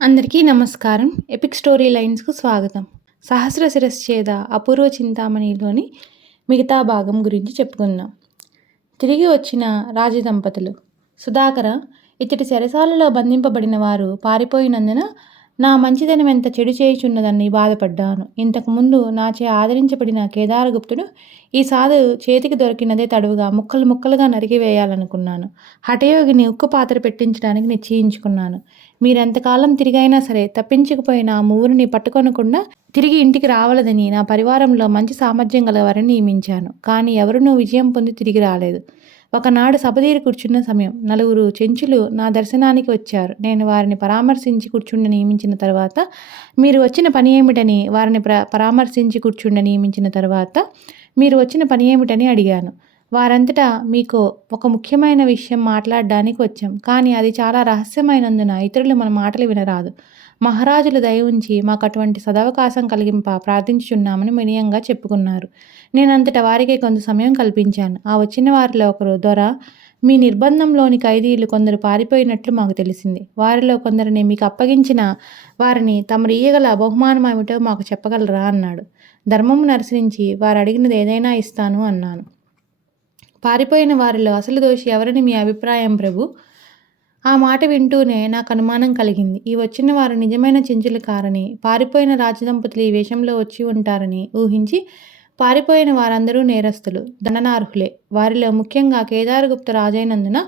అందరికీ నమస్కారం. Epic story లైన్స్‌కు స్వాగతం. 'సహస్ర శిరశ్ఛేద అపూర్వ చింతామణి'లోని మిగతా భాగం గురించి చెప్పుకుందాం. తిరిగి వచ్చిన రాజదంపతులు. సుధాకర, ఇచ్చటి చెరసాలలో బంధింపబడిన వారు పారిపోయినందున నా మంచిదనం ఎంత చెడు చేయుచున్నదని బాధపడ్డాను. ఇంతకుముందు నాచే ఆదరించబడిన కేదారగుప్తుడు ఈ సాధు చేతికి దొరికినదే తడువుగా ముక్కలు ముక్కలుగా నరికివేయాలనుకున్నాను. హఠయోగిని ఉక్కు పాత్ర పెట్టించడానికి నిశ్చయించుకున్నాను. మీరెంతకాలం తిరిగైనా సరే తప్పించకపోయిన ఆ ముగ్గురిని పట్టుకొనకుండా తిరిగి ఇంటికి రావలదని నా పరివారంలో మంచి సామర్థ్యం గలవారిని నియమించాను. కానీ ఎవరునూ విజయం పొంది తిరిగి రాలేదు. ఒకనాడు సభదీరి కూర్చున్న సమయం 4 చెంచులు నా దర్శనానికి వచ్చారు. నేను వారిని పరామర్శించి కూర్చుండ నియమించిన తర్వాత మీరు వచ్చిన పని ఏమిటని వారిని మీరు వచ్చిన పని ఏమిటని అడిగాను. వారంతటా మీకు ఒక ముఖ్యమైన విషయం మాట్లాడడానికి వచ్చాం, కానీ అది చాలా రహస్యమైనందున ఇతరులు మన మాటలు వినరాదు. మహారాజులు దయ ఉంచి మాకు అటువంటి సదవకాశం కలిగింప ప్రార్థించుచున్నామని వినయంగా చెప్పుకున్నారు. నేనంతటా వారికి కొంత సమయం కల్పించాను. ఆ వచ్చిన వారిలో ఒకరు, దొర, మీ నిర్బంధంలోని ఖైదీలు కొందరు పారిపోయినట్లు మాకు తెలిసింది. వారిలో కొందరిని మీకు అప్పగించిన వారిని తమరు ఇయ్యగల బహుమానం ఏమిటో మాకు చెప్పగలరా అన్నాడు. ధర్మమును అనుసరించి వారు అడిగినది ఏదైనా ఇస్తాను అన్నాను. పారిపోయిన వారిలో అసలు దోషి ఎవరని మీ అభిప్రాయం ప్రభు? ఆ మాట వింటూనే నాకు అనుమానం కలిగింది. ఈ వచ్చిన వారు నిజమైన చెంచులు కారని, పారిపోయిన రాజదంపతులు ఈ వేషంలో వచ్చి ఉంటారని ఊహించి, పారిపోయిన వారందరూ నేరస్తులు, దండనార్హులే. వారిలో ముఖ్యంగా కేదారగుప్త రాజైనందున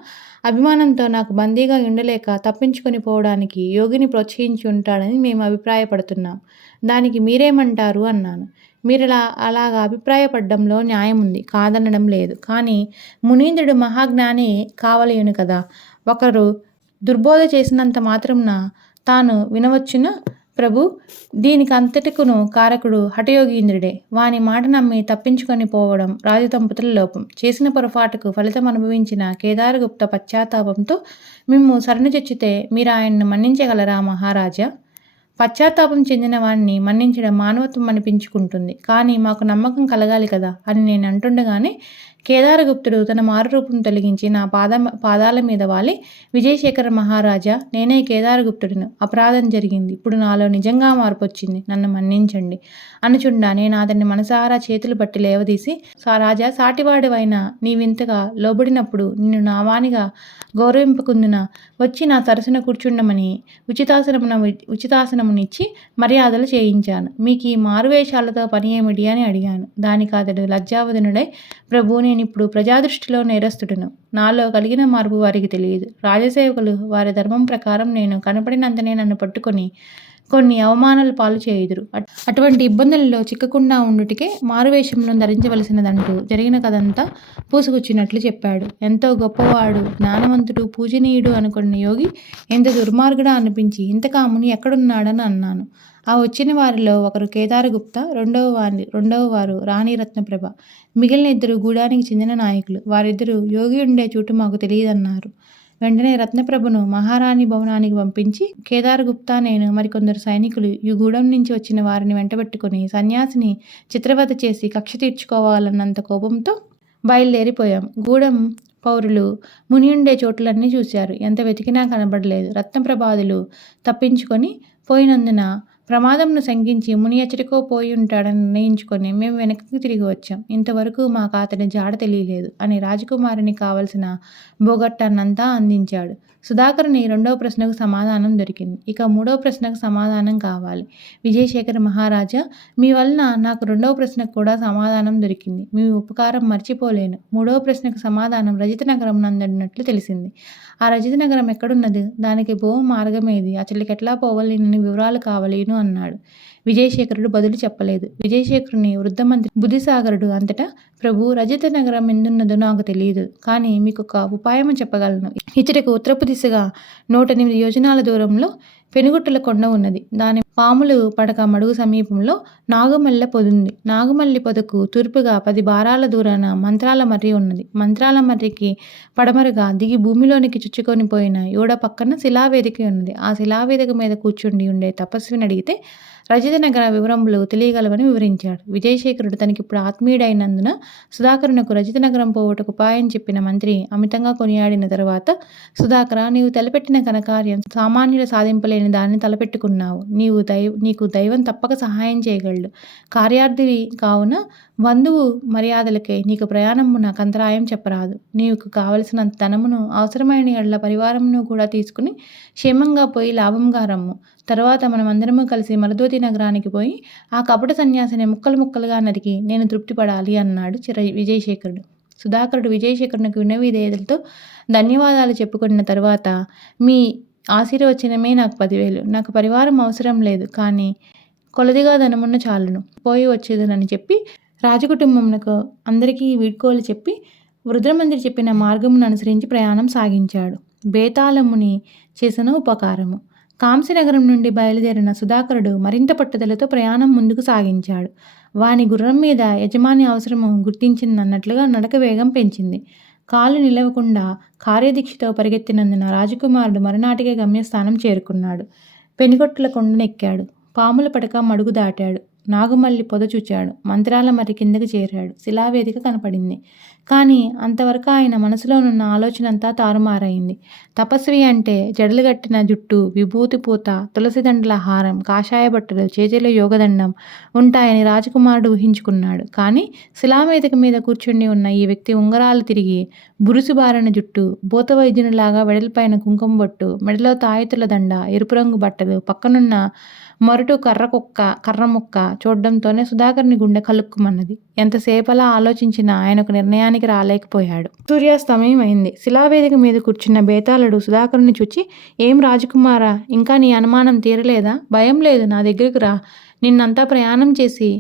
అభిమానంతో నాకు బందీగా ఉండలేక తప్పించుకొని పోవడానికి యోగిని ప్రోత్సహించి ఉంటాడని మేము అభిప్రాయపడుతున్నాం. దానికి మీరేమంటారు అన్నాను. అలాగా అభిప్రాయపడ్డంలో న్యాయం ఉంది, కాదనడం లేదు. కానీ మునీంద్రుడు మహాజ్ఞాని కావలేను కదా. ఒకరు దుర్బోధ చేసినంత మాత్రమున తాను వినవచ్చున ప్రభు? దీనికి అంతటికును కారకుడు హఠయోగీంద్రుడే. వాని మాట నమ్మి తప్పించుకొని పోవడం రాజదంపతుల లోపం. చేసిన పొరపాటుకు ఫలితం అనుభవించిన కేదారగుప్త పశ్చాత్తాపంతో మిమ్ము శరణుజొచ్చితే మీరు ఆయన్ను మన్నించగలరా మహారాజా? పశ్చాత్తాపం చెందిన వాణ్ణి మన్నించడం మానవత్వం అనిపించుకుంటుంది, కానీ మాకు నమ్మకం కలగాలి కదా అని నేను అంటుండగానే కేదారగుప్తుడు తన మారురూపం తొలగించి నా పాదాల మీద వాలి, విజయశేఖర మహారాజా, నేనే కేదారగుప్తుడును. అపరాధం జరిగింది. ఇప్పుడు నాలో నిజంగా మార్పు వచ్చింది. నన్ను మన్నించండి అనుచుండా నేను అతన్ని మనసారా చేతులు పట్టి లేవదీసి, రాజా, సాటివాడివైన నీవింతగా లోబడినప్పుడు నిన్ను నావానిగా గౌరవింపకుందున వచ్చి నా సరసన కూర్చుండమని ఉచితాసనమునిచ్చి మర్యాదలు చేయించాను. మీకు ఈ మారువేషాలతో పని ఏమిటి అని అడిగాను. దానికి అతడు లజ్జావదనుడై, ప్రభు, నేనిప్పుడు ప్రజాదృష్టిలో నేరస్తుడును. నాలో కలిగిన మార్పు వారికి తెలియదు. రాజసేవకులు వారి ధర్మం ప్రకారం నేను కనపడినంతనే నన్ను పట్టుకొని కొన్ని అవమానాల పాలు చేయుదురు. అటువంటి ఇబ్బందులలో చిక్కకుండా ఉండుటికే మారువేషంలో ధరించవలసినదంటూ జరిగిన కథంతా పూసుకొచ్చినట్లు చెప్పాడు. ఎంతో గొప్పవాడు, జ్ఞానవంతుడు, పూజనీయుడు అనుకున్న యోగి ఎంత దుర్మార్గుడా అనిపించి, ఇంతకా ముని ఎక్కడున్నాడని అన్నాను. ఆ వచ్చిన వారిలో ఒకరు కేదారగుప్త, రెండవ వారు రాణి రత్నప్రభ. మిగిలిన ఇద్దరు గూడానికి చెందిన నాయకులు. వారిద్దరూ యోగి ఉండే చోటు మాకు తెలియదన్నారు. వెంటనే రత్నప్రభను మహారాణి భవనానికి పంపించి, కేదారగుప్తా, నేను మరికొందరు సైనికులు ఈ గూడెం నుంచి వచ్చిన వారిని వెంటబెట్టుకుని సన్యాసిని చిత్రవధ చేసి కక్ష తీర్చుకోవాలన్నంత కోపంతో బయలుదేరిపోయాం. గూడెం పౌరులు ముని ఉండే చోట్లన్నీ చూశారు. ఎంత వెతికినా కనబడలేదు. రత్నప్రభాదులు తప్పించుకొని పోయినందున ప్రమాదంను శంకించి ముని ఎచ్చటికో పోయి ఉంటాడని నిర్ణయించుకొని మేము వెనక్కి తిరిగి వచ్చాం. ఇంతవరకు మాకు అతని జాడ తెలియలేదు అని రాజకుమారిని కావలసిన బోగట్టాన్నంతా అందించాడు. సుధాకరుని 2వ ప్రశ్నకు సమాధానం దొరికింది. ఇక 3వ ప్రశ్నకు సమాధానం కావాలి. విజయశేఖర మహారాజా, మీ వలన నాకు 2వ ప్రశ్నకు కూడా సమాధానం దొరికింది. మీ ఉపకారం మర్చిపోలేను. 3వ ప్రశ్నకు సమాధానం రజిత నగరం నందున్నట్లు తెలిసింది. ఆ రజిత నగరం ఎక్కడున్నది? దానికి మార్గమేది? అచలికెట్లా పోవలేనని వివరాలు కావలేను అన్నాడు. విజయశేఖరుడు బదులు చెప్పలేదు. విజయశేఖరుని వృద్ధమంత్రి బుద్ధిసాగరుడు అంతటా, ప్రభు, రజిత నగరం ఎందున్నదో నాకు తెలియదు, కానీ మీకు ఒక ఉపాయము చెప్పగలను. ఇచ్చటకు ఉత్తరపు దిశగా 108 యోజనాల దూరంలో పెనుగుట్టల కొండ ఉన్నది. దాని పాములు పడక మడుగు సమీపంలో నాగుమల్లె పొదుంది. నాగుమల్లి పొదకు తూర్పుగా 10 బారాల దూరాన మంత్రాల మర్రి ఉన్నది. మంత్రాల మర్రికి పడమరగా దిగి భూమిలోనికి చుచ్చుకొని పోయిన యూడ పక్కన శిలావేదిక ఉన్నది. ఆ శిలావేదిక మీద కూర్చుండి ఉండే తపస్విని అడిగితే రజిత నగర వివరములు తెలియగలవని వివరించాడు. విజయశేఖరుడు తనకిప్పుడు ఆత్మీయుడైనందున సుధాకరునకు రజిత నగరం పోవుటకు ఉపాయం చెప్పిన మంత్రి అమితంగా కొనియాడిన తరువాత, సుధాకర, నీవు తలపెట్టిన ఘనకార్యం సామాన్యులు సాధింపలేని దానిని తలపెట్టుకున్నావు. నీకు దైవం తప్పక సహాయం చేయగలడు. కార్యార్థివి కావున బంధువు మర్యాదలకై నీకు ప్రయాణము నాకు అంతరాయం చెప్పరాదు. నీకు కావలసినంత ధనమును అవసరమైన ఎడ్ల పరివారమును కూడా తీసుకుని క్షేమంగా పోయి లాభంగా రమ్ము. తర్వాత మనమందరము కలిసి మరదోతి నగరానికి పోయి ఆ కపట సన్యాసిని ముక్కలు ముక్కలుగా నరికి నేను తృప్తిపడాలి అన్నాడు విజయశేఖరుడు. సుధాకరుడు విజయశేఖరునికి వినవిధేయతలతో ధన్యవాదాలు చెప్పుకున్న తరువాత, మీ ఆశీర్వచనమే నాకు 10,000. నాకు పరివారం అవసరం లేదు, కానీ కొలదిగా ధనమున్న చాలును, పోయి వచ్చేదనని చెప్పి రాజకుటుంబమునకు అందరికీ వీడ్కోలు చెప్పి రుద్రమందిరి చెప్పిన మార్గమును అనుసరించి ప్రయాణం సాగించాడు. బేతాళముని చేసిన ఉపకారము. కాంశీనగరం నుండి బయలుదేరిన సుధాకరుడు మరింత పట్టుదలతో ప్రయాణం ముందుకు సాగించాడు. వాని గుర్రం మీద యజమాని అవసరము గుర్తించిందన్నట్లుగా నడక వేగం పెంచింది. కాలు నిలవకుండా కార్యదీక్షతో పరిగెత్తినందున రాజకుమారుడు మరునాటికే గమ్యస్థానం చేరుకున్నాడు. పెనుగొట్టుల కొండనెక్కాడు. పాముల పడక మడుగు దాటాడు. నాగుమల్లి పొద చూచాడు. మంత్రాల మర్రి కిందకి చేరాడు. శిలావేదిక కనపడింది. కానీ అంతవరకు ఆయన మనసులోనున్న ఆలోచనంతా తారుమారైంది. తపస్వి అంటే జడలుగట్టిన జుట్టు, విభూతి పూత, తులసిదండల హారం, కాషాయ బట్టలు, చేతిలో యోగదండం ఉంటాయని రాజకుమారుడు ఊహించుకున్నాడు. కానీ శిలావేదిక మీద కూర్చుని ఉన్న ఈ వ్యక్తి ఉంగరాలు తిరిగి, బురుసుబారిన జుట్టు, భూతవైద్యునిలాగా వెడల్పైన కుంకుమ బొట్టు, మెడలో తాయెత్తుల దండ, ఎరుపు రంగు బట్టలు, పక్కనున్న మొరటు కర్ర ముక్క చూడడంతోనే సుధాకర్ని గుండె కలుక్కుమన్నది. ఎంతసేపలా ఆలోచించినా ఆయనకు నిర్ణయానికి రాలేకపోయాడు. సూర్యాస్తమయం అయింది. శిలావేదిక మీద కూర్చున్న బేతాళుడు సుధాకరుని చూచి, ఏం రాజకుమారా, ఇంకా నీ అనుమానం తీరలేదా? భయం లేదు, నా దగ్గరకు రా. నిన్నంతా ప్రయాణం చేసి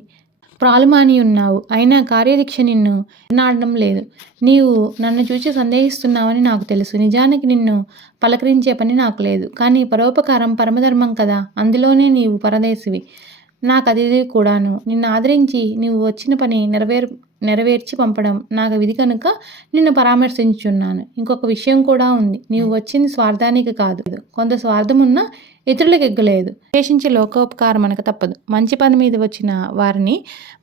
ప్రాలుమాని ఉన్నావు. అయినా కార్యదీక్ష నిన్ను నాడడం లేదు. నీవు నన్ను చూచి సందేహిస్తున్నావని నాకు తెలుసు. నిజానికి నిన్ను పలకరించే పని నాకు లేదు. కానీ పరోపకారం పరమధర్మం కదా, అందులోనే నీవు పరదేశివి, నాకది కూడాను. నిన్ను ఆదరించి నీవు వచ్చిన పని నెరవేర్చి పంపడం నాకు విధి కనుక నిన్ను పరామర్శించున్నాను. ఇంకొక విషయం కూడా ఉంది. నీవు వచ్చింది స్వార్థానికి కాదు. కొంత స్వార్థమున్నా ఇతరులకు ఎగ్గలేదు. విశేషించి లోకోపకారం అనక తప్పదు. మంచి పని మీద వచ్చిన వారిని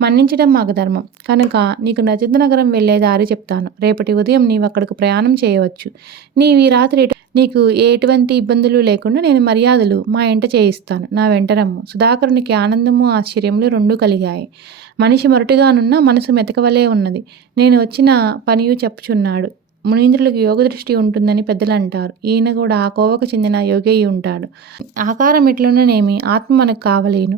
మన్నించడం మాకు ధర్మం. కనుక నీకు రజిత నగరం వెళ్లే దారి చెప్తాను. రేపటి ఉదయం నీవు అక్కడికి ప్రయాణం చేయవచ్చు. నీవు ఈ రాత్రి నీకు ఎటువంటి ఇబ్బందులు లేకుండా నేను మర్యాదలు మా ఇంట చేయిస్తాను. నా వెంటరమ్ము. సుధాకరునికి ఆనందము ఆశ్చర్యములు రెండూ కలిగాయి. మనిషి మొరటుగానున్న మనసు మెతకవలే ఉన్నది. నేను వచ్చిన పనియు చెప్పుచున్నాడు. మునీంద్రులకు యోగ దృష్టి ఉంటుందని పెద్దలు అంటారు. ఈయన కూడా ఆ కోవకు చెందిన యోగి ఉంటాడు. ఆకారం ఎట్లున్ననేమి, ఆత్మ మనకు కావలేను.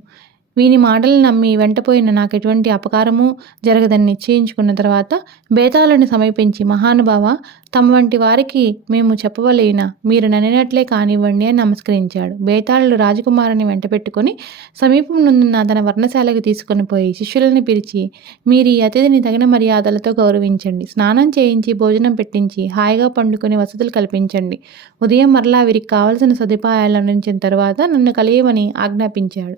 వీని మాటలు నమ్మి వెంటపోయిన నాకు ఎటువంటి అపకారము జరగదని నిశ్చయించుకున్న తర్వాత బేతాళుని సమీపించి, మహానుభావ, తమ వంటి వారికి మేము చెప్పవలేనా? మీరు నన్నినట్లే కానివ్వండి అని నమస్కరించాడు. బేతాళుడు రాజకుమారుని వెంట పెట్టుకుని సమీపం నుండి తన వర్ణశాలకు తీసుకొని పోయి శిష్యులను పిలిచి, మీరు ఈ అతిథిని తగిన మర్యాదలతో గౌరవించండి, స్నానం చేయించి భోజనం పెట్టించి హాయిగా పండుకొని వసతులు కల్పించండి. ఉదయం మరలా వీరికి కావలసిన సదుపాయాలు అందించిన తర్వాత నన్ను కలియమని ఆజ్ఞాపించాడు.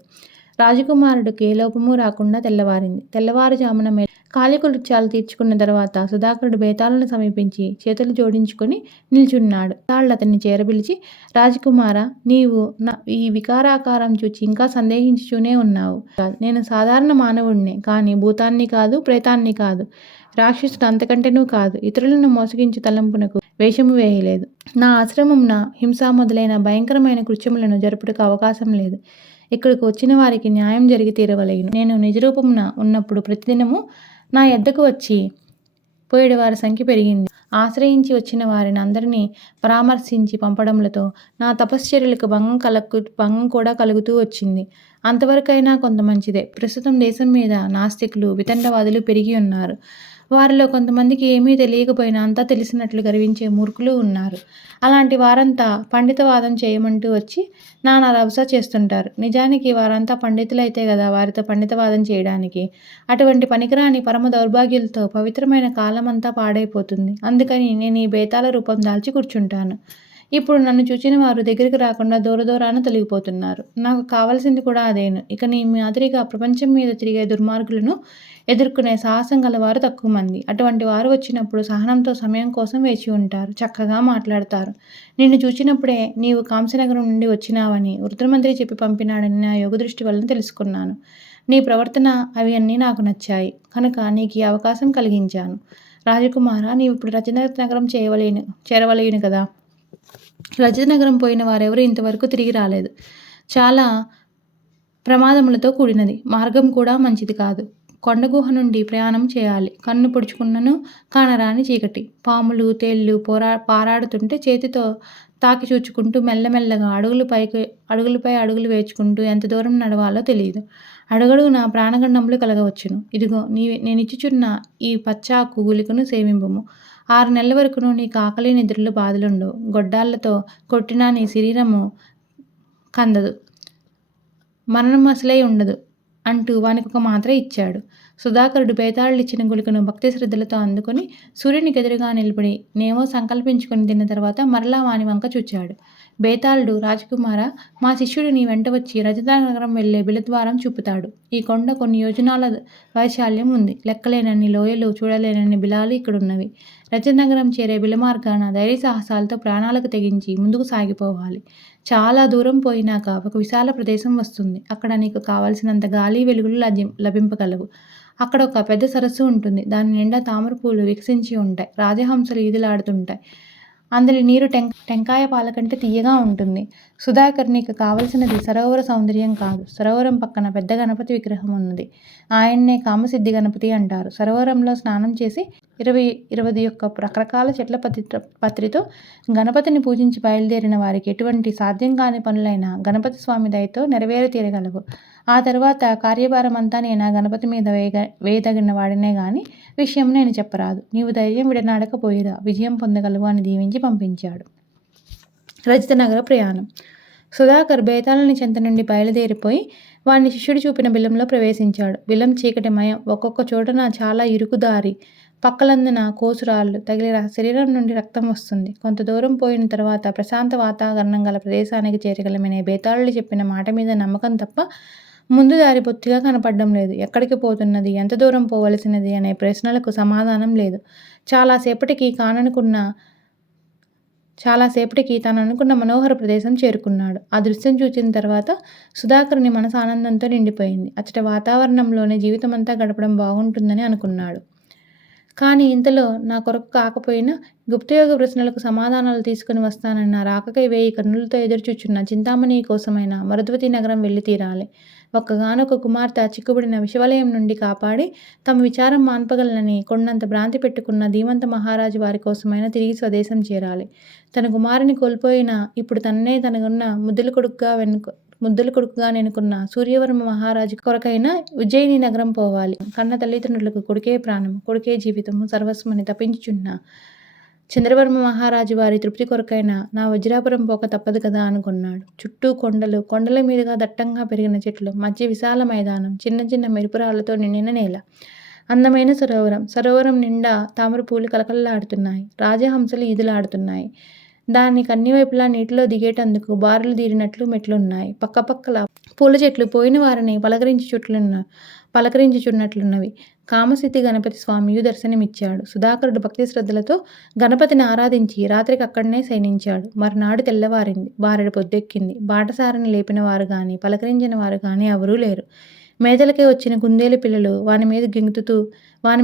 రాజకుమారుడికి ఏ లోపము రాకుండా తెల్లవారింది. తెల్లవారుజామున కాలికృత్యాలు తీర్చుకున్న తర్వాత సుధాకరుడు బేతాళుని సమీపించి చేతులు జోడించుకొని నిల్చున్నాడు. బేతాళుడు అతన్ని చేరబిలిచి, రాజకుమార, నీవు ఈ వికారాకారం చూచి ఇంకా సందేహించుతూనే ఉన్నావు. నేను సాధారణ మానవుడినే, కానీ భూతాన్ని కాదు, ప్రేతాన్ని కాదు, రాక్షసుడు అంతకంటేనూ కాదు. ఇతరులను మోసగించు తలంపునకు వేషము వేయలేదు. నా ఆశ్రమంన హింస మొదలైన భయంకరమైన కృత్యములను జరుపుటకు అవకాశం లేదు. ఇక్కడికి వచ్చిన వారికి న్యాయం జరిగి తీరవలేను. నేను నిజరూపమున ఉన్నప్పుడు ప్రతిదినము నా యొద్దకు వచ్చి పోయేడు వారి సంఖ్య పెరిగింది. ఆశ్రయించి వచ్చిన వారిని అందరినీ పరామర్శించి పంపడములతో నా తపశ్చర్యలకు భంగం కూడా కలుగుతూ వచ్చింది. అంతవరకైనా కొంత మంచిదే. ప్రస్తుతం దేశం మీద నాస్తికులు, వితండవాదులు పెరిగి ఉన్నారు. వారిలో కొంతమందికి ఏమీ తెలియకపోయినా అంతా తెలిసినట్లు గర్వించే మూర్ఖులు ఉన్నారు. అలాంటి వారంతా పండితవాదం చేయమంటూ వచ్చి నానా రభస చేస్తుంటారు. నిజానికి వారంతా పండితులైతే కదా వారితో పండితవాదం చేయడానికి. అటువంటి పనికిరాని పరమ దౌర్భాగ్యులతో పవిత్రమైన కాలమంతా పాడైపోతుంది. అందుకని నేను ఈ బేతాళ రూపం దాల్చి కూర్చుంటాను. ఇప్పుడు నన్ను చూచిన వారు దగ్గరికి రాకుండా దూరాన తొలగిపోతున్నారు. నాకు కావాల్సింది కూడా అదేను. ఇక నీ మాదిరిగా ప్రపంచం మీద తిరిగే దుర్మార్గులను ఎదుర్కొనే సాహసం గలవారు తక్కువ మంది. అటువంటి వారు వచ్చినప్పుడు సహనంతో సమయం కోసం వేచి ఉంటారు. చక్కగా మాట్లాడతారు. నిన్ను చూచినప్పుడే నీవు కాంస్యనగరం నుండి వచ్చినావని వృద్ధమంత్రి చెప్పి పంపినాడని నా యోగదృష్టి వలన తెలుసుకున్నాను. నీ ప్రవర్తన అవి అన్నీ నాకు నచ్చాయి. కనుక నీకు ఈ అవకాశం కలిగించాను. రాజకుమార, నీవిప్పుడు రజనగరం చేరవలేను కదా. రజనగరం పోయిన వారెవరూ ఇంతవరకు తిరిగి రాలేదు. చాలా ప్రమాదములతో కూడినది. మార్గం కూడా మంచిది కాదు. కొండగుహ నుండి ప్రయాణం చేయాలి. కన్ను పొడుచుకున్నను కానరాని చీకటి. పాములు, తేళ్ళు పారాడుతుంటే చేతితో తాకి చూచుకుంటూ మెల్లమెల్లగా అడుగులపై అడుగులు వేచుకుంటూ ఎంత దూరం నడవాలో తెలియదు. అడుగడుగునా ప్రాణగండములు కలగవచ్చును. ఇదిగో నేనిచ్చుచున్న ఈ పచ్చాకు గుళికను సేవింపుము. 6 నెలల వరకును నీకు ఆకలి నిద్రలు బాధలుండవు. గొడ్డాళ్లతో కొట్టినా నీ శరీరము కందదు, మరణం అసలే ఉండదు అంటూ వానికొక మాత్ర ఇచ్చాడు. సుధాకరుడు బేతాళుడిచ్చిన గుళికను భక్తి శ్రద్ధలతో అందుకొని సూర్యునికి ఎదురుగా నిలబడి నేమో సంకల్పించుకొని తిన్న తర్వాత మరలా వాని వంక చూచాడు. బేతాళుడు, రాజకుమార, మా శిష్యుడు నీ వెంట వచ్చి రజతనగరం వెళ్లే బిలద్వారం చూపుతాడు. ఈ కొండ కొన్ని యోజనాల వైశాల్యం ఉంది. లెక్కలేనన్ని లోయలు, చూడలేనన్ని బిలాలు ఇక్కడున్నవి. రజతనగరం చేరే బిలమార్గాన ధైర్య సాహసాలతో ప్రాణాలకు తెగించి ముందుకు సాగిపోవాలి. చాలా దూరం పోయినాక ఒక విశాల ప్రదేశం వస్తుంది. అక్కడ నీకు కావలసినంత గాలి, వెలుగులు లభింపగలవు. అక్కడ ఒక పెద్ద సరస్సు ఉంటుంది. దాని నిండా తామర పూలు వికసించి ఉంటాయి. రాజహంసలు ఈదులాడుతుంటాయి. అందులో నీరు టెంకాయ పాల కంటే తీయగా ఉంటుంది. సుధాకర్, నీకు కావలసినది సరోవర సౌందర్యం కాదు. సరోవరం పక్కన పెద్ద గణపతి విగ్రహం ఉన్నది. ఆయన్నే కామసిద్ధి గణపతి అంటారు. సరోవరంలో స్నానం చేసి 21 రకరకాల చెట్ల పత్రితో గణపతిని పూజించి బయలుదేరిన వారికి ఎటువంటి సాధ్యం కాని పనులైనా గణపతి స్వామి దయతో నెరవేరతీరగలవు. ఆ తర్వాత కార్యభారమంతా నేను ఆ గణపతి మీద వేయదగిన వాడినే గాని విషయం నేను చెప్పరాదు. నీవు ధైర్యం విడనాడకపోయిరా, విజయం పొందగలవు అని దీవించి పంపించాడు. రజతనగర ప్రయాణం. సుధాకర్ బేతాళుని చెంత నుండి బయలుదేరిపోయి వాడిని శిష్యుడు చూపిన బిలంలో ప్రవేశించాడు. బిలం చీకటిమయం. ఒక్కొక్క చోటన చాలా ఇరుకుదారి. పక్కలందున కోసురాళ్ళు తగిలి శరీరం నుండి రక్తం వస్తుంది. కొంత దూరం పోయిన తర్వాత ప్రశాంత వాతావరణం గల ప్రదేశానికి చేరగలమనే బేతాళుడు చెప్పిన మాట మీద నమ్మకం తప్ప ముందు దారి బొత్తిగా కనపడడం లేదు. ఎక్కడికి పోతున్నది, ఎంత దూరం పోవలసినది అనే ప్రశ్నలకు సమాధానం లేదు. చాలాసేపటికి తాను అనుకున్న మనోహర ప్రదేశం చేరుకున్నాడు. ఆ దృశ్యం చూచిన తర్వాత సుధాకరుని మనసు ఆనందంతో నిండిపోయింది. అచ్చటి వాతావరణంలోనే జీవితమంతా గడపడం బాగుంటుందని అనుకున్నాడు. కానీ ఇంతలో నా కొరకు కాకపోయినా గుప్తయోగ ప్రశ్నలకు సమాధానాలు తీసుకుని వస్తానని నా రాకకై 1000 కన్నులతో ఎదురుచూచున్న చింతామణి కోసమైన మరుద్వతి నగరం వెళ్ళి తీరాలి. ఒక్కగానొక కుమార్తె చిక్కుబడిన విషవలయం నుండి కాపాడి తమ విచారం మాన్పగలనని కొండంత భ్రాంతి పెట్టుకున్న ధీమంత మహారాజు వారి కోసమైనా తిరిగి స్వదేశం చేరాలి. తన కుమారుని కోల్పోయినా ఇప్పుడు తననే తనకున్న ముద్దుల కొడుకుగా నెనుకున్న సూర్యవర్మ మహారాజు కొరకైనా ఉజ్జయిని నగరం పోవాలి. కన్న తల్లిదండ్రులకు కొడుకే ప్రాణము, కొడుకే జీవితము సర్వస్వమని తప్పించుచున్న చంద్రవర్మ మహారాజు వారి తృప్తి కొరకైనా నా వజ్రాపురం పోక తప్పదు కదా అనుకున్నాడు. చుట్టూ కొండలు, కొండల మీదుగా దట్టంగా పెరిగిన చెట్లు, మధ్య విశాల మైదానం, చిన్న చిన్న మెరుపురాళ్లతో నిండిన నేల, అందమైన సరోవరం నిండా తామర పూలు కలకలలాడుతున్నాయి. రాజహంసలు ఈదులాడుతున్నాయి. దానికి అన్ని వైపులా నీటిలో దిగేటందుకు బారులు తీరినట్లు మెట్లున్నాయి. పక్కపక్కల పూల చెట్లు పోయిన వారిని పలకరించుచున్నట్లున్నవి. కామసిద్ధి గణపతి స్వామియు దర్శనమిచ్చాడు. సుధాకరుడు భక్తి శ్రద్ధలతో గణపతిని ఆరాధించి రాత్రికి అక్కడనే శయనించాడు. మరునాడు తెల్లవారింది. బారెడు పొద్దెక్కింది. బాటసారిని లేపిన వారు గాని పలకరించిన వారు గాని ఎవరూ లేరు. మేదలకే వచ్చిన కుందేలు పిల్లలు వాని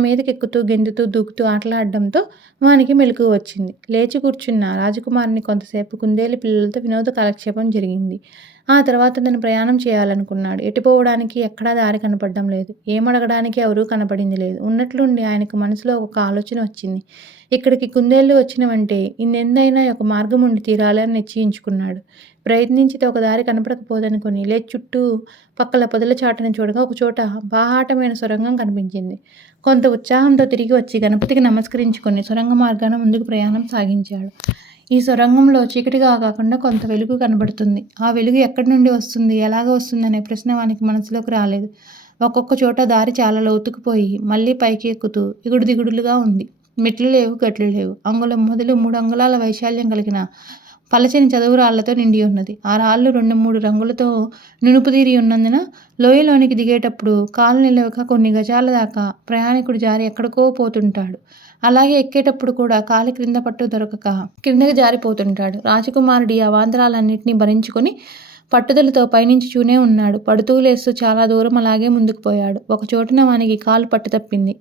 మీదకెక్కుతూ గెంతుతూ దూకుతూ ఆటలాడడంతో వానికి మెలకువ వచ్చింది. లేచి కూర్చున్న రాజకుమారుని కొంతసేపు కుందేలు పిల్లలతో వినోద కాలక్షేపం జరిగింది. ఆ తర్వాత తను ప్రయాణం చేయాలనుకున్నాడు. ఎటుపోవడానికి ఎక్కడా దారి కనపడడం లేదు. ఏమడగడానికి ఎవరూ కనపడింది లేదు. ఉన్నట్లుండి ఆయనకు మనసులో ఒక ఆలోచన వచ్చింది. ఇక్కడికి కుందేళ్లు వచ్చినవంటే ఇందెందైనా ఒక మార్గం ఉండి తీరాలి అని నిశ్చయించుకున్నాడు. ప్రయత్నించితే ఒక దారి కనపడకపోదనుకొని లేచి చుట్టూ పక్కల పొదల చాటున చూడగా ఒకచోట బాహాటమైన సొరంగం కనిపించింది. కొంత ఉత్సాహంతో తిరిగి వచ్చి గణపతికి నమస్కరించుకొని సొరంగ మార్గాన ముందుకు ప్రయాణం సాగించాడు. ఈ సొరంగంలో చీకటిగా కాకుండా కొంత వెలుగు కనబడుతుంది. ఆ వెలుగు ఎక్కడి నుండి వస్తుంది, ఎలాగ వస్తుంది అనే ప్రశ్న వానికి మనసులోకి రాలేదు. ఒక్కొక్క చోట దారి చాలా లోతుకుపోయి మళ్ళీ పైకి ఎక్కుతూ ఎగుడు దిగుడులుగా ఉంది. మెట్లు లేవు, గట్లు లేవు. అంగుళం మొదలు 3 అంగుళాల వైశాల్యం కలిగిన పలచని చదువు రాళ్లతో నిండి ఉన్నది. ఆ రాళ్ళు 2-3 రంగులతో నునుపుదీరి ఉన్నందున లోయలోనికి దిగేటప్పుడు కాలు నిలవక కొన్ని గజాల దాకా ప్రయాణికుడు జారి ఎక్కడికో పోతుంటాడు. అలాగే ఎక్కేటప్పుడు కూడా కాలి క్రింద పట్టు దొరకక కిందకి జారిపోతుంటాడు. రాజకుమారుడు ఈ అవాంతరాలన్నింటినీ భరించుకొని పట్టుదలతో పైనుంచి చూనే ఉన్నాడు. పడుతూ లేస్తూ చాలా దూరం అలాగే ముందుకు పోయాడు. ఒక చోటున వానికి కాలు పట్టు తప్పింది.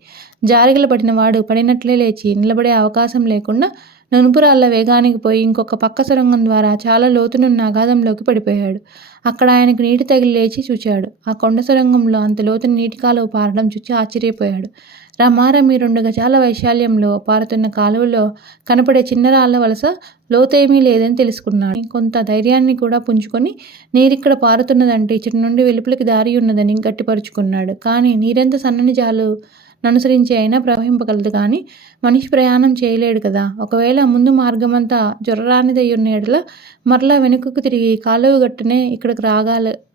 జారిగల పడిన వాడు పడినట్లే లేచి నిలబడే అవకాశం లేకుండా నునుపురాళ్ల వేగానికి పోయి ఇంకొక పక్క సొరంగం ద్వారా చాలా లోతునున్న అగాధంలోకి పడిపోయాడు. అక్కడ ఆయనకు నీటి తగిలి లేచి చూచాడు. ఆ కొండ సొరంగంలో అంత లోతున నీటి కాలువ పారడం చూచి ఆశ్చర్యపోయాడు. రమారమి 2 గజాల వైశాల్యంలో పారుతున్న కాలువలో కనపడే చిన్న రాళ్ల వలస లోతేమీ లేదని తెలుసుకున్నాడు. కొంత ధైర్యాన్ని కూడా పుంజుకొని నీరిక్కడ పారుతున్నదంటే ఇచ్చటి నుండి వెలుపలికి దారి ఉన్నదని గట్టిపరుచుకున్నాడు. కానీ నీరెంత సన్నని జాలు ననుసరించి అయినా ప్రవహింపగలదు కానీ మనిషి ప్రయాణం చేయలేడు కదా. ఒకవేళ ముందు మార్గమంతా జొర్రరానిదయ్యున్న ఎడల మరలా వెనుకకు తిరిగి కాలువ గట్టునే ఇక్కడికి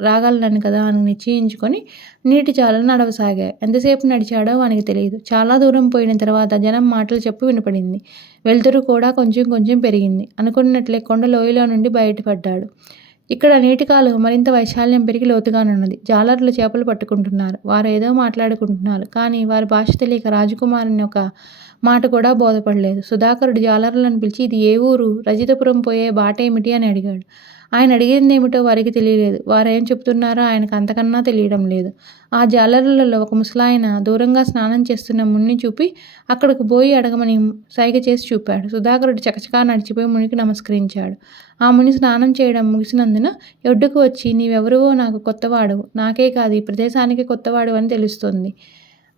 రాగలను కదా అని నిశ్చయించుకొని నీటి జాలను నడవసాగాయి. ఎంతసేపు నడిచాడో వానికి తెలియదు. చాలా దూరం పోయిన తర్వాత జనం మాటలు చెప్పు వినపడింది. వెలుతురు కూడా కొంచెం కొంచెం పెరిగింది. అనుకున్నట్లే కొండ లోయలో నుండి బయటపడ్డాడు. ఇక్కడ నీటి కాలువ మరింత వైశాల్యం పెరిగి లోతుగానున్నది. జాలరులు చేపలు పట్టుకుంటున్నారు. వారు ఏదో మాట్లాడుకుంటున్నారు. కానీ వారి భాష తెలియక రాజకుమారుని ఒక మాట కూడా బోధపడలేదు. సుధాకరుడు జాలరులను పిలిచి ఇది ఏ ఊరు, రజితపురం పోయే బాటేమిటి అని అడిగాడు. ఆయన అడిగిందేమిటో వారికి తెలియలేదు. వారేం చెబుతున్నారో ఆయనకు అంతకన్నా తెలియడం లేదు. ఆ జాలరులలో ఒక ముసలాయన దూరంగా స్నానం చేస్తున్న మునిని చూపి అక్కడికి పోయి అడగమని సైగ చేసి చూపాడు. సుధాకరుడు చకచకా నడిచిపోయి మునికి నమస్కరించాడు. ఆ ముని స్నానం చేయడం ముగిసినందున ఒడ్డుకు వచ్చి నీవెవరువో నాకు కొత్తవాడవు, నాకే కాదు ఈ ప్రదేశానికి కొత్తవాడు అని తెలుస్తోంది.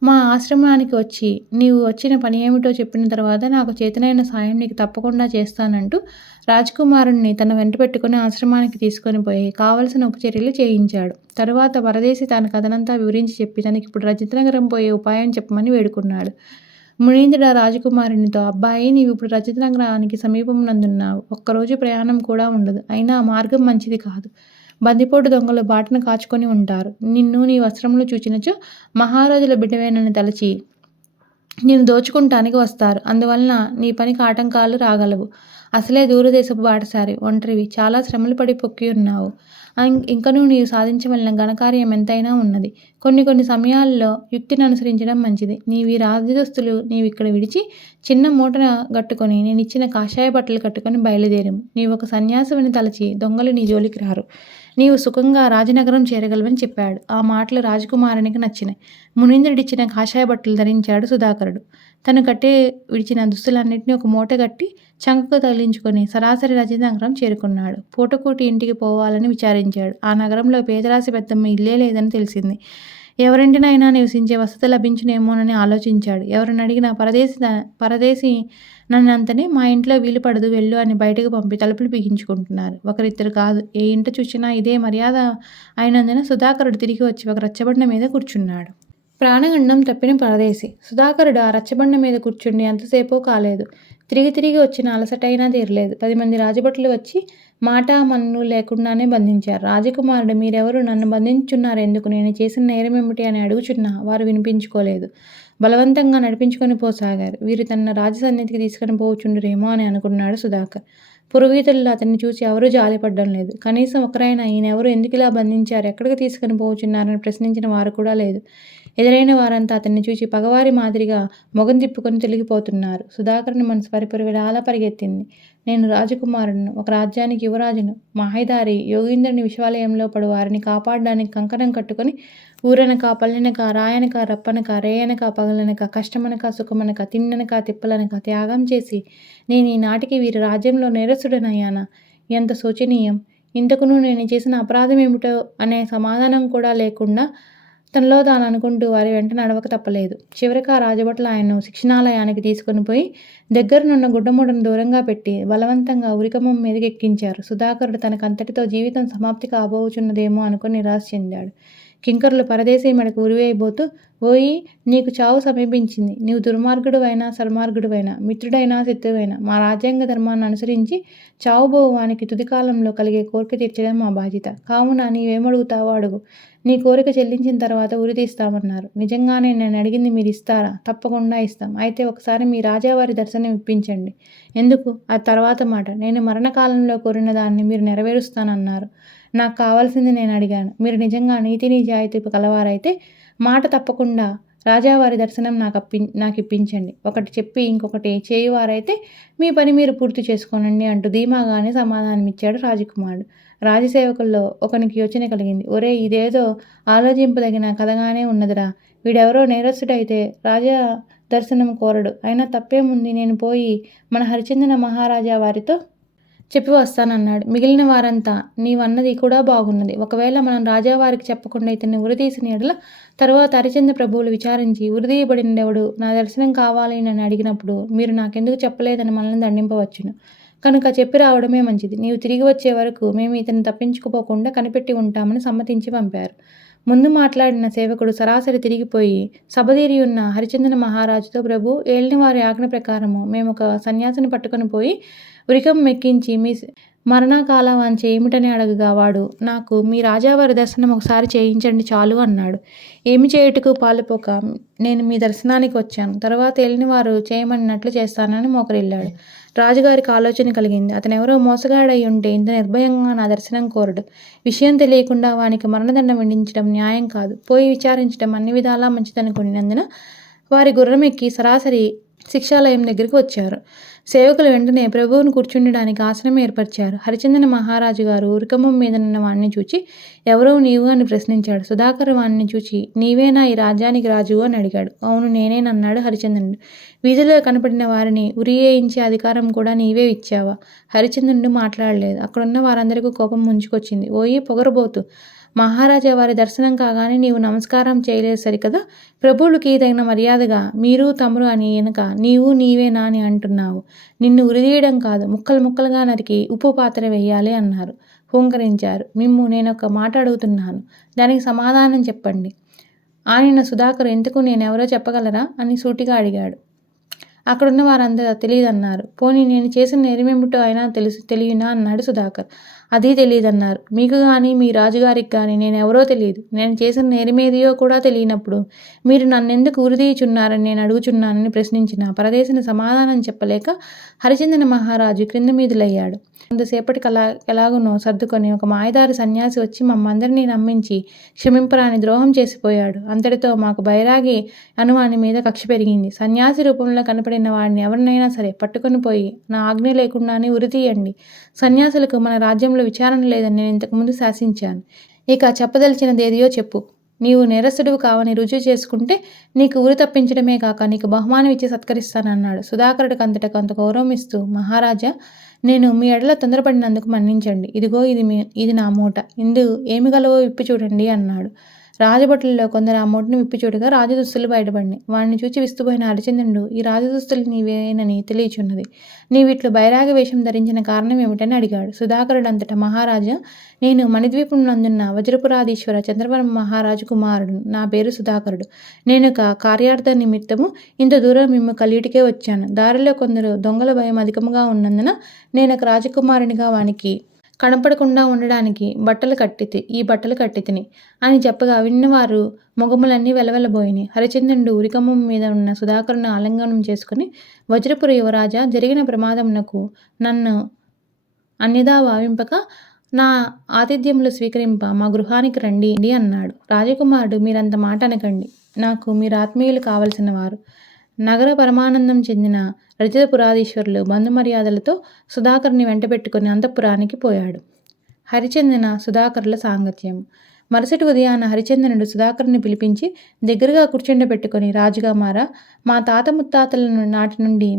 మా ఆశ్రమానికి వచ్చి నీవు వచ్చిన పని ఏమిటో చెప్పిన తర్వాత నాకు చేతనైన సాయం నీకు తప్పకుండా చేస్తానంటూ రాజకుమారుణ్ణి తన వెంట పెట్టుకుని ఆశ్రమానికి తీసుకొని పోయి కావలసిన ఉపచర్యలు చేయించాడు. తరువాత పరదేశి తన కథనంతా వివరించి చెప్పి తనకి ఇప్పుడు రజితనగరం పోయే ఉపాయం చెప్పమని వేడుకున్నాడు. మునీంద్రుడు ఆ రాజకుమారునితో అబ్బాయి నీవు ఇప్పుడు రజితనగరానికి సమీపమునందున్నావు. ఒక్కరోజు ప్రయాణం కూడా ఉండదు. అయినా ఆ మార్గం మంచిది కాదు. బందిపోటు దొంగలు బాటను కాచుకొని ఉంటారు. నిన్ను నీ వస్త్రములు చూచినచో మహారాజుల బిడ్డవేనని తలచి నిన్ను దోచుకుంటానికి వస్తారు. అందువలన నీ పనికి ఆటంకాలు రాగలవు. అసలే దూరదేశపు బాటసారి, ఒంటరివి, చాలా శ్రమలు పడి పొక్కి ఉన్నావు. ఇంకనూ నీవు సాధించవలసిన ఘనకార్యం ఎంతైనా ఉన్నది. కొన్ని సమయాల్లో యుక్తిని అనుసరించడం మంచిది. నీవి రాజదుస్తులు నీవిక్కడ విడిచి చిన్న మూటన గట్టుకొని నేనిచ్చిన కాషాయ బట్టలు కట్టుకొని బయలుదేరము. నీవు ఒక సన్యాసిని తలచి దొంగలు నీ జోలికి రారు. నీవు సుఖంగా రాజనగరం చేరగలవని చెప్పాడు. ఆ మాటలు రాజకుమారునికి నచ్చినాయి. మునీంద్రుడిచ్చిన కాషాయ బట్టలు ధరించాడు సుధాకరుడు. తను కట్టి విడిచిన దుస్తులన్నింటినీ ఒక మూట కట్టి చంకకు తగిలించుకొని సరాసరి రజితనగరం చేరుకున్నాడు. పూటకూటి ఇంటికి పోవాలని విచారించాడు. ఆ నగరంలో పేదరాశి పెద్దమ్మ ఇల్లే లేదని తెలిసింది. ఎవరింటినైనా నివసించే వసతి లభించునేమోనని ఆలోచించాడు. ఎవరిని అడిగినా పరదేశి నన్నంతనే మా ఇంట్లో వీలు పడదు వెళ్ళు అని బయటకు పంపి తలుపులు బిగించుకుంటున్నారు. ఒకరిద్దరు కాదు, ఏ ఇంట చూసినా ఇదే మర్యాద అయినందున సుధాకరుడు తిరిగి వచ్చి ఒక రచ్చబండ మీద కూర్చున్నాడు. ప్రాణగండం తప్పిన పరదేశి. సుధాకరుడు ఆ రచ్చబండ మీద కూర్చుండి ఎంతసేపో కాలేదు. తిరిగి వచ్చిన అలసటైనా తీరలేదు. 10 మంది రాజభటులు వచ్చి మాటా మన్ను లేకుండానే బంధించారు. రాజకుమారుడు మీరెవరు, నన్ను బంధించున్నారెందుకు, నేను చేసిన నేరమేమిటి అని అడుగుచున్నా వారు వినిపించుకోలేదు. బలవంతంగా నడిపించుకొని పోసాగారు. వీరు తన రాజసన్నిధికి తీసుకొని పోచుండరేమో అని అనుకున్నాడు సుధాకర్. పురోహితుల్లో అతన్ని చూసి ఎవరూ జాలిపడ్డం లేదు. కనీసం ఒకరైనా ఈయనెవరు, ఎందుకు ఇలా బంధించారు, ఎక్కడికి తీసుకొని పోచున్నారని ప్రశ్నించిన వారు కూడా లేదు. ఎదురైన వారంతా అతన్ని చూసి పగవారి మాదిరిగా మొగం తిప్పుకొని తొలగిపోతున్నారు. సుధాకరుని మనసు పరిపరివిడాలా పరిగెత్తింది. నేను రాజకుమారుడును, ఒక రాజ్యానికి యువరాజును. మాహిదారి యోగీంద్రుని విశ్వాలయంలో పడు వారిని కాపాడడానికి కంకణం కట్టుకొని ఊరనక, పల్లెనక, రాయనక, రప్పనక, రేయనక, పగలనక, కష్టమనక, సుఖమనక, తిన్ననక, తిప్పలనక త్యాగం చేసి నేను ఈనాటికి వీరి రాజ్యంలో నేరస్తుడనయ్యానా? ఎంత శోచనీయం! ఇంతకును నేను చేసిన అపరాధం ఏమిటో అనే సమాధానం కూడా లేకుండా తనలో తాను అనుకుంటూ వారి వెంట నడవక తప్పలేదు. చివరికి ఆ రాజభటులు ఆయన్ను శిక్షణాలయానికి తీసుకొని పోయి దగ్గరనున్న గుడ్డమూడను దూరంగా పెట్టి బలవంతంగా ఉరికమ్మం మీదకి ఎక్కించారు. సుధాకరుడు తనకంతటితో జీవితం సమాప్తి కాబోచున్నదేమో అనుకుని నిరాశ చెందాడు. కింకరులు పరదేశీ మెడకు ఉరివేయబోతూ ఓయి నీకు చావు సమీపించింది. నీవు దుర్మార్గుడువైనా సన్మార్గుడువైనా మిత్రుడైనా శత్రువైనా మా రాజ్యాంగ ధర్మాన్ని అనుసరించి చావుబోవు వానికి తుది కాలంలో కలిగే కోరిక తీర్చడం మా బాధ్యత. కావున నీవేమడుగుతావో అడుగు. నీ కోరిక చెల్లించిన తర్వాత ఉరి తీస్తామన్నారు. నిజంగానే నేను అడిగింది మీరు ఇస్తారా? తప్పకుండా ఇస్తాం. అయితే ఒకసారి మీ రాజావారి దర్శనం దర్శనం ఇప్పించండి. ఎందుకు? ఆ తర్వాత మాట, నేను మరణకాలంలో కోరిన దాన్ని మీరు నెరవేరుస్తానన్నారు. నాకు కావాల్సింది నేను అడిగాను. మీరు నిజంగా నీతి నిజాయితీ కలవారైతే మాట తప్పకుండా రాజావారి దర్శనం నాకిప్పించండి. ఒకటి చెప్పి ఇంకొకటి చేయువారైతే మీ పని మీరు పూర్తి చేసుకోనండి అంటూ ధీమాగానే సమాధానమిచ్చాడు రాజకుమారుడు. రాజసేవకుల్లో ఒకనికి యోచన కలిగింది. ఒరేయ్, ఇదేదో ఆలోచింపదగిన కథగానే ఉన్నదిరా. వీడెవరో నేరస్తుడైతే రాజా దర్శనం కోరడు. అయినా తప్పేముంది, నేను పోయి మన హరిచందన మహారాజా వారితో చెప్పి వస్తానన్నాడు. మిగిలిన వారంతా నీవన్నది కూడా బాగున్నది. ఒకవేళ మనం రాజావారికి చెప్పకుండా ఇతన్ని ఉరితీసిన ఎడల తరువాత హరిచంద్ర ప్రభువులు విచారించి ఉరితీయబడినడెవడు నా దర్శనం కావాలి అని అడిగినప్పుడు మీరు నాకెందుకు చెప్పలేదని మనల్ని దండింపవచ్చును. కనుక చెప్పి రావడమే మంచిది. నీవు తిరిగి వచ్చే వరకు మేము ఇతన్ని తప్పించుకుపోకుండా కనిపెట్టి ఉంటామని సమ్మతించి పంపారు. ముందు మాట్లాడిన సేవకుడు సరాసరి తిరిగిపోయి సభదీరి ఉన్న హరిచందన మహారాజుతో, ప్రభు, ఏలిన వారి ఆజ్ఞ ప్రకారము మేము ఒక సన్యాసిని పట్టుకొని పోయి ఉరికం మెక్కించి మీ మరణకాల వాంఛ ఏమిటని అడగగా వాడు, నాకు మీ రాజావారి దర్శనం ఒకసారి చేయించండి చాలు అన్నాడు. ఏమి చేయుటకు పాలుపోక నేను మీ దర్శనానికి వచ్చాను, తర్వాత ఏలినవారు చేయమన్నట్లు చేస్తానని మోకరిల్లాడు. రాజుగారికి ఆలోచన కలిగింది. అతనెవరో మోసగాడై ఉంటే ఇంత నిర్భయంగా నా దర్శనం కోరడు. విషయం తెలియకుండా వానికి మరణదండం విధించడం న్యాయం కాదు. పోయి విచారించడం అన్ని విధాలా మంచిదనుకున్నందున వారి గుర్రం ఎక్కి సరాసరి శిక్షాలయం దగ్గరికి వచ్చారు. సేవకులు వెంటనే ప్రభువును కూర్చుండడానికి ఆసనం ఏర్పరిచారు. హరిచందన మహారాజు గారు ఉరికమ్మం మీదనున్న వాణ్ణి చూచి, ఎవరో నీవు అని ప్రశ్నించాడు. సుధాకర్ వాణ్ణి చూచి, నీవేనా ఈ రాజ్యానికి రాజు అని అడిగాడు. అవును, నేనేనన్నాడు హరిచంద్రుడు. వీధిలో కనపడిన వారిని ఉరియేయించే అధికారం కూడా నీవే ఇచ్చావా? హరిచంద్రుడు మాట్లాడలేదు. అక్కడున్న వారందరికీ కోపం ముంచుకొచ్చింది. ఓయి పొగరబోతు, మహారాజా వారి దర్శనం కాగానే నీవు నమస్కారం చేయలేదు సరికదా? ప్రభువులకి తగిన మర్యాదగా మీరు తమరు అని వెనుక నీవు నీవేనా అని అంటున్నావు. నిన్ను ఉరిదీయడం కాదు, ముక్కలు ముక్కలుగా నరికి ఉప్పు పాత్ర వేయాలి అన్నారు. హూంకరించారు. మిమ్ము నేనొక మాట అడుగుతున్నాను, దానికి సమాధానం చెప్పండి. ఆయన సుధాకర్ ఎందుకు నేనెవరో చెప్పగలరా అని సూటిగా అడిగాడు. అక్కడున్న వారందరూ తెలియదన్నారు. పోనీ నేను చేసిన నేరమేమిటో అయినా తెలియనా అన్నాడు సుధాకర్. అది తెలియదన్నారు. మీకు కానీ మీ రాజుగారికి కానీ నేనెవరో తెలియదు. నేను చేసిన నేరమేదియో కూడా తెలియనప్పుడు మీరు నన్నెందుకు ఉరిదీయుచున్నారని నేను అడుగుచున్నానని ప్రశ్నించిన పరదేశిని సమాధానం చెప్పలేక హరిచందన మహారాజు క్రింద మీదులయ్యాడు. కొంతసేపటికి ఎలాగునో సర్దుకొని ఒక మాయదారి సన్యాసి వచ్చి మమ్మందరినీ నమ్మించి క్షమింపరాని ద్రోహం చేసిపోయాడు. అంతటితో మాకు బైరాగి అనువాని మీద కక్ష పెరిగింది. సన్యాసి రూపంలో కనపడిన వాడిని ఎవరినైనా సరే పట్టుకొని పోయి నా ఆజ్ఞ లేకుండానే ఉరితీయండి. సన్యాసులకు మన రాజ్యంలో విచారణ లేదని నేను ఇంతకుముందు శాసించాను. ఇక చెప్పదలిచినదేదియో చెప్పు. నీవు నేరస్తుడివి కావని రుజువు చేసుకుంటే నీకు ఉరి తప్పించడమే కాక నీకు బహుమానం ఇచ్చి సత్కరిస్తానన్నాడు. సుధాకరుడికి అంతటా కొంత గౌరవం ఇస్తూ, మహారాజా, నేను మీ ఎడల తొందరపడినందుకు మన్నించండి. ఇదిగో ఇది నా మూట. ఇందు ఏమి గలవో విప్పి చూడండి అన్నాడు. రాజభటులలో కొందరు ఆ మూటను విప్పి చూడగా రాజదుస్తులు బయటపడినాయి. వాడిని చూచి విస్తుపోయిన హరిచంద్రుడు, ఈ రాజదుస్తులు నీవేనని తెలియచున్నది. నీవిట్లు బైరాగ వేషం ధరించిన కారణం ఏమిటని అడిగాడు. సుధాకరుడు అంతటా, మహారాజా, నేను మణిద్వీపం నందున్న వజ్రపురాధీశ్వర చంద్రవరం మహారాజు కుమారుడు. నా పేరు సుధాకరుడు. నేను ఒక కార్యార్థ నిమిత్తము ఇంత దూరం మిమ్ము కలియుటికే వచ్చాను. దారిలో కొందరు దొంగల భయం అధికముగా ఉన్నందున నేను ఒక రాజకుమారునిగా వానికి కనపడకుండా ఉండడానికి ఈ బట్టలు కట్టితిని అని చెప్పగా విన్నవారు మొగములన్నీ వెలవెలబోయినాయి. హరిచంద్రుడు ఉరికమ్మం మీద ఉన్న సుధాకరుని ఆలింగనం చేసుకుని, వజ్రపుర యువరాజా, జరిగిన ప్రమాదమునకు నన్ను అన్యదా భావింపక నా ఆతిథ్యములు స్వీకరింప మా గృహానికి రండి అన్నాడు. రాజకుమారుడు, మీరంత మాట అనకండి. నాకు మీరు ఆత్మీయులు కావలసిన వారు. నగర పరమానందం చెందిన రజతపురాధీశ్వరులు బంధుమర్యాదలతో సుధాకర్ని వెంటబెట్టుకుని అంతఃపురానికి పోయాడు. హరిచందన సుధాకర్ల సాంగత్యం. మరుసటి ఉదయాన హరిచందనుడు సుధాకర్ని పిలిపించి దగ్గరగా కూర్చుండబెట్టుకుని, రాజుగా మారా, మా తాత ముత్తాతల నాటి నుండి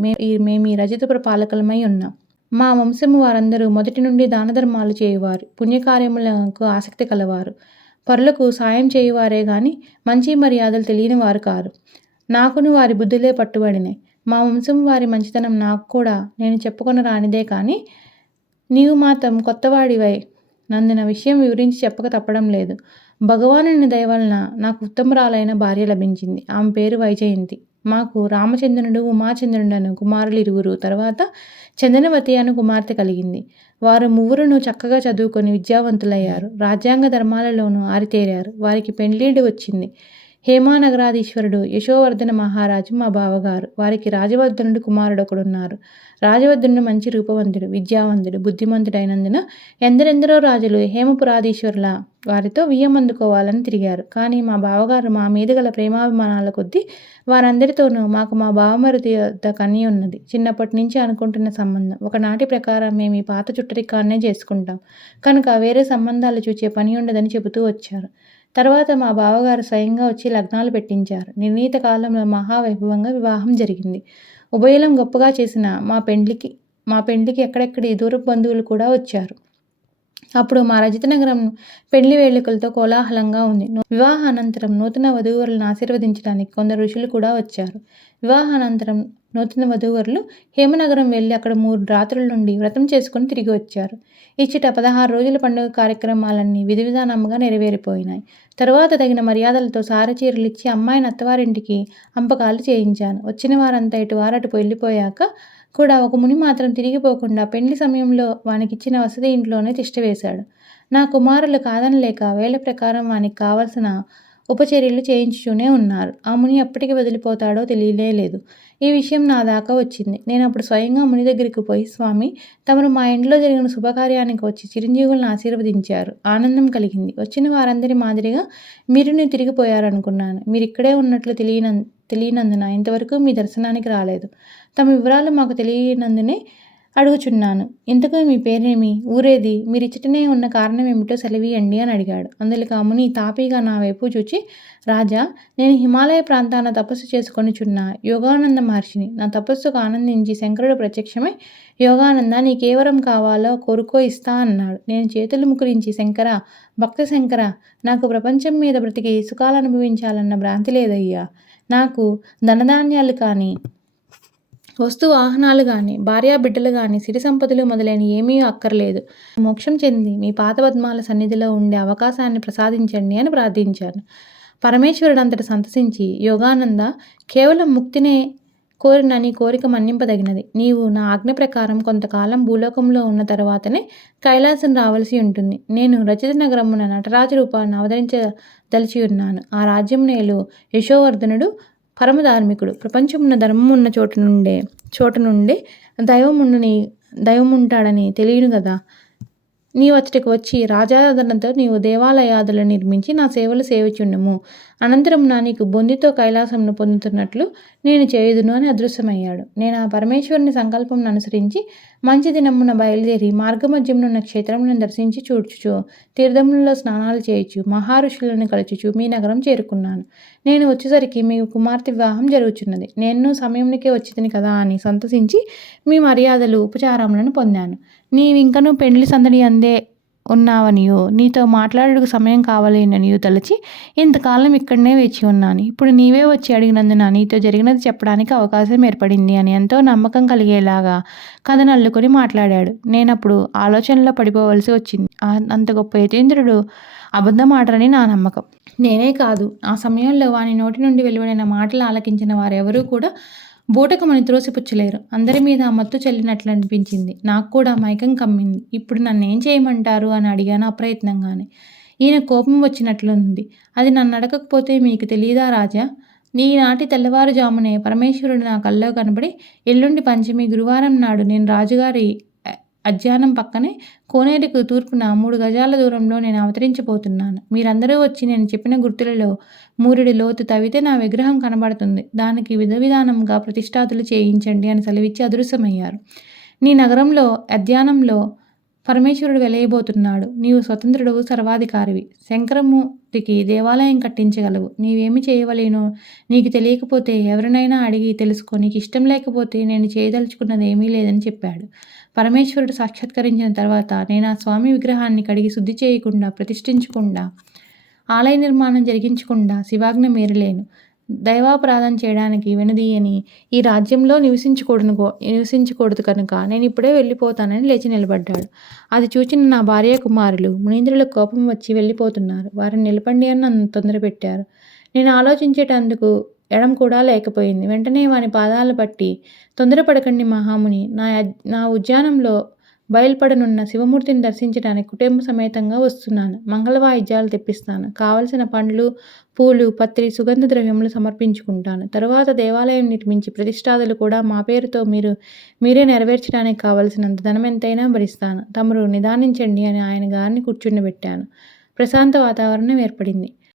మేము ఈ రజతపుర పాలకులమై ఉన్నాం. మా వంశము వారందరూ మొదటి నుండి దానధర్మాలు చేయువారు, పుణ్యకార్యములకు ఆసక్తి కలవారు, పరులకు సాయం చేయువారే గాని మంచి మర్యాదలు తెలియని వారు కారు. నాకును వారి బుద్ధులే పట్టుబడినాయి. మా వంశం వారి మంచితనం నాకు కూడా నేను చెప్పుకొని రానిదే కానీ నీవు మాత్రం కొత్తవాడివై నందున విషయం వివరించి చెప్పక తప్పడం లేదు. భగవానుని దయ వలన నాకు ఉత్తమరాలైన భార్య లభించింది. ఆమె పేరు వైజయంతి. మాకు రామచంద్రుడు, ఉమాచంద్రుడు అను కుమారులు 2, తర్వాత చందనవతి అను కుమార్తె కలిగింది. వారు 3 చక్కగా చదువుకొని విద్యావంతులయ్యారు. రాజ్యాంగ ధర్మాలలోనూ ఆరితేరారు. వారికి పెండ్లీడు వచ్చింది. హేమానగరాధీశ్వరుడు యశోవర్ధన మహారాజు మా బావగారు. వారికి రాజవర్ధనుడు కుమారుడొకడున్నారు. రాజవర్ధనుడు మంచి రూపవంతుడు, విద్యావంతుడు, బుద్ధిమంతుడైనందున ఎందరెందరో రాజులు హేమపురాధీశ్వరుల వారితో వియ్యమందుకోవాలని తిరిగారు. కానీ మా బావగారు మా మీద గల ప్రేమాభిమానాల కొద్దీ వారందరితోనూ మాకు మా బావమరుది వద్ద కన్య ఉన్నది. చిన్నప్పటి నుంచి అనుకుంటున్న సంబంధం. ఒకనాటి ప్రకారం మేము ఈ పాత చుట్టరికాన్నే చేసుకుంటాం కనుక వేరే సంబంధాలు చూచే పని ఉండదని చెబుతూ వచ్చారు. తర్వాత మా బావగారు స్వయంగా వచ్చి లగ్నాలు పెట్టించారు. నిర్ణీత కాలంలో మహావైభవంగా వివాహం జరిగింది. ఉభయలం గొప్పగా చేసిన మా పెండ్లికి ఎక్కడెక్కడి దూరపు బంధువులు కూడా వచ్చారు. అప్పుడు మా రజితనగరం పెళ్లి వేడుకలతో కోలాహలంగా ఉంది. వివాహానంతరం నూతన వధూవరులను ఆశీర్వదించడానికి కొందరు ఋషులు కూడా వచ్చారు. వివాహానంతరం నూతన వధూవరులు హేమనగరం వెళ్ళి అక్కడ 3 రాత్రుల నుండి వ్రతం చేసుకుని తిరిగి వచ్చారు. ఇచ్చట 16 రోజుల పండుగ కార్యక్రమాలన్నీ విధి విధానంగా నెరవేరిపోయినాయి. తరువాత తగిన మర్యాదలతో సారచీరలిచ్చి అమ్మాయిని అత్తవారింటికి అంపకాలు చేయించాను. వచ్చిన వారంతా ఇటు వారటు వెళ్ళిపోయాక కూడా ఒక ముని మాత్రం తిరిగిపోకుండా పెండ్లి సమయంలో వానికిచ్చిన వసతి ఇంట్లోనే తిష్టవేశాడు. నా కుమారులు కాదనలేక వేళ ప్రకారం వానికి కావలసిన ఉపచర్యలు చేయించుతూనే ఉన్నారు. ఆ ముని ఎప్పటికి వదిలిపోతాడో తెలియలేదు. ఈ విషయం నా దాకా వచ్చింది. నేను అప్పుడు స్వయంగా ముని దగ్గరికి పోయి, స్వామి, తమరు మా ఇంట్లో జరిగిన శుభకార్యానికి వచ్చి చిరంజీవులను ఆశీర్వదించారు. ఆనందం కలిగింది. వచ్చిన వారందరి మాదిరిగా మీరు తిరిగిపోయారనుకున్నాను. మీరు ఇక్కడే ఉన్నట్లు తెలియనందున ఇంతవరకు మీ దర్శనానికి రాలేదు. తమ వివరాలు మాకు తెలియనందునే అడుగుచున్నాను. ఇంతకు మీ పేరేమి, ఊరేది, మీరిచ్చటనే ఉన్న కారణం ఏమిటో సెలవీయండి అని అడిగాడు. అందులో ఆ ముని తాపీగా నా వైపు చూచి, రాజా, నేను హిమాలయ ప్రాంతాన తపస్సు చేసుకొనిచున్న యోగానంద మహర్షిని. నా తపస్సుకు ఆనందించి శంకరుడు ప్రత్యక్షమై, యోగానంద, నీకే వరం కావాలో కోరుకో ఇస్తా అన్నాడు. నేను చేతులు ముకురించి, శంకర, భక్త శంకర, నాకు ప్రపంచం మీద బ్రతికి సుఖాలు అనుభవించాలన్న భ్రాంతి లేదయ్యా. నాకు ధనధాన్యాలు కానీ, వస్తు వాహనాలు కానీ, భార్యాబిడ్డలు కానీ, సిరి సంపదలు మొదలైన ఏమీ అక్కర్లేదు. మోక్షం చెంది మీ పాదపద్మాల సన్నిధిలో ఉండే అవకాశాన్ని ప్రసాదించండి అని ప్రార్థించాను. పరమేశ్వరుడు అంతటి సంతసించి, యోగానంద, కేవలం ముక్తినే కోరిన నీ కోరిక మన్నింపదగినది. నీవు నా ఆజ్ఞ ప్రకారం కొంతకాలం భూలోకంలో ఉన్న తరువాతనే కైలాసం రావలసి ఉంటుంది. నేను రచిత నగరమున నటరాజ రూపాన్ని అవతరించదలిచి ఉన్నాను. ఆ రాజ్యమునేలు యశోవర్ధనుడు పరమధార్మికుడు. ప్రపంచమున్న ధర్మమున్న చోట నుండే దైవముంటాడని తెలియను కదా. నీవు అచ్చటికి వచ్చి రాజాదరణతో నీవు దేవాలయాదులు నిర్మించి నా సేవలు సేవిచుండుము. అనంతరం నీకు బొందితో కైలాసంను పొందుతున్నట్లు నేను చేయుదును అని అదృశ్యమయ్యాడు. నేను ఆ పరమేశ్వరుని సంకల్పంను అనుసరించి మంచి దినమున బయలుదేరి మార్గమధ్యమునున్న క్షేత్రములను దర్శించి చూడ్చుచు, తీర్థములలో స్నానాలు చేయుచు, మహారుషులను కలుచుచు మీ నగరం చేరుకున్నాను. నేను వచ్చేసరికి మీ కుమార్తె వివాహం జరుగుచున్నది. నేను సమయంకే వచ్చితిని కదా అని సంతసించి మీ మర్యాదలు ఉపచారములను పొందాను. నీవింకనూ పెండ్లి సందడి అందే ఉన్నావనియో, నీతో మాట్లాడుటకు సమయం కావాలేననియో తలచి ఇంతకాలం ఇక్కడనే వేచి ఉన్నాను. ఇప్పుడు నీవే వచ్చి అడిగినందున నీతో జరిగినది చెప్పడానికి అవకాశం ఏర్పడింది అని ఎంతో నమ్మకం కలిగేలాగా కథనల్లుకొని మాట్లాడాడు. నేనప్పుడు ఆలోచనలో పడిపోవలసి వచ్చింది. అంత గొప్ప యతీంద్రుడు అబద్ధమాడరని నా నమ్మకం. నేనే కాదు, ఆ సమయంలో వాని నోటి నుండి వెలువడిన మాటలు ఆలకించిన వారెవరూ కూడా బూటకమని త్రోసిపుచ్చలేరు. అందరి మీద మత్తు చెల్లినట్లు అనిపించింది. నాకు కూడా మైకం కమ్మింది. ఇప్పుడు నన్నేం చేయమంటారు అని అడిగాను అప్రయత్నంగానే. ఈయన కోపం వచ్చినట్లుంది. అది నన్ను అడగకపోతే మీకు తెలియదా రాజా? ఈనాటి తెల్లవారుజామునే పరమేశ్వరుడు నా కల్లో కనబడి, ఎల్లుండి పంచమి గురువారం నాడు నేను రాజుగారి అజ్ఞానం పక్కనే కోనేరుకు తూర్పున 3 గజాల దూరంలో నేను అవతరించబోతున్నాను. మీరందరూ వచ్చి నేను చెప్పిన గుర్తులలో 3 లోతు తవ్వితే నా విగ్రహం కనబడుతుంది. దానికి విధానంగా ప్రతిష్ఠాతులు చేయించండి అని సెలవిచ్చి అదృశ్యమయ్యారు. నీ నగరంలో అధ్యానంలో పరమేశ్వరుడు వెలయబోతున్నాడు. నీవు స్వతంత్రుడవు, సర్వాధికారివి. శంకరమూర్తికి దేవాలయం కట్టించగలవు. నీవేమి చేయవలేనో నీకు తెలియకపోతే ఎవరినైనా అడిగి తెలుసుకో. నీకు ఇష్టం లేకపోతే నేను చేయదలుచుకున్నది ఏమీ లేదని చెప్పాడు. పరమేశ్వరుడు సాక్షాత్కరించిన తర్వాత నేను ఆ స్వామి విగ్రహాన్ని కడిగి శుద్ధి చేయకుండా, ప్రతిష్ఠించకుండా, ఆలయ నిర్మాణం జరిగించకుండా శివాజ్ఞ మీరలేను. దైవాపరాధం చేయడానికి వెనుదీయని ఈ రాజ్యంలో నివసించకూడదు కనుక నేను ఇప్పుడే వెళ్ళిపోతానని లేచి నిలబడ్డాడు. అది చూచిన నా భార్య కుమారులు మునీంద్రులకు కోపం వచ్చి వెళ్ళిపోతున్నారు. వారిని నిలపండి అని నన్ను తొందరపెట్టారు. నేను ఆలోచించేటందుకు ఎడం కూడా లేకపోయింది. వెంటనే వాని పాదాలు పట్టి, తొందరపడకండి మహాముని, నా ఉద్యానంలో బయలుపడనున్న శివమూర్తిని దర్శించడానికి కుటుంబ సమేతంగా వస్తున్నాను. మంగళ వాయిద్యాలు తెప్పిస్తాను. కావలసిన పండ్లు, పూలు, పత్రి, సుగంధ ద్రవ్యములు సమర్పించుకుంటాను. తరువాత దేవాలయం నిర్మించి ప్రతిష్ఠాదులు కూడా మా పేరుతో మీరే నెరవేర్చడానికి కావలసినంత ధనమెంతైనా భరిస్తాను. తమరు నిదానించండి అని ఆయన గారిని కూర్చుండబెట్టాను. ప్రశాంత వాతావరణం ఏర్పడింది.